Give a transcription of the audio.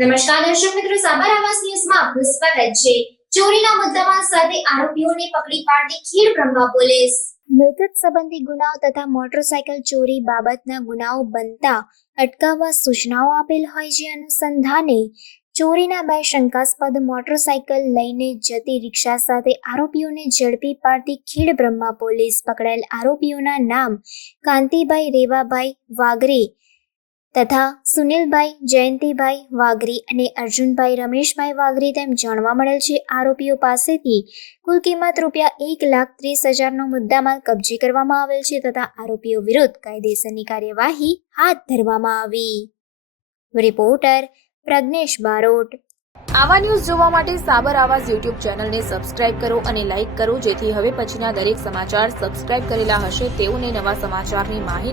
નમસ્કાર દર્શક મિત્રો, સાબર આવાસ ન્યૂઝમાં આપનું સ્વાગત છે. ચોરીના મુદ્દામાં સાથે આરોપીઓને પકડી પાડતી ખીર બ્રહ્મા પોલીસ. મિલકત સંબંધી ગુનાઓ તથા મોટરસાયકલ ચોરી બાબતના ગુનાઓ બનતા અટકાવવા સૂચનાઓ આપેલ હોય છે. અનુસંધાને ચોરીના બે શંકાસ્પદ મોટરસાયકલ લઈને જતી રિક્ષા સાથે આરોપીઓને ઝડપી પાડતી ખીડ બ્રહ્મા પોલીસ પકડાયેલ આરોપીઓના નામ કાંતિભાઈ રેવાભાઈ વાગરે તથા સુનિલભાઈ, જયંતિભાઈ વાઘરી અને અર્જુનભાઈ રમેશભાઈ વાઘરી તેમ જાણવા મળેલ છે. આરોપીઓ પાસેથી કુલ કિંમત રૂપિયા એક લાખ ત્રીસ હજારનો મુદ્દામાલ કબજે કરવામાં આવેલ છે તથા આરોપીઓ વિરુદ્ધ કાયદેસરની કાર્યવાહી હાથ ધરવામાં આવી. રિપોર્ટર પ્રજ્ઞેશ બારોટ. આવા ન્યૂઝ જોવા માટે સાબર આવાજ યુટ્યુબ ચેનલને સબસ્ક્રાઇબ કરો અને લાઇક કરો, જેથી હવે પછીના દરેક સમાચાર સબસ્ક્રાઇબ કરેલા હશે તેઓને નવા સમાચારની માહિતી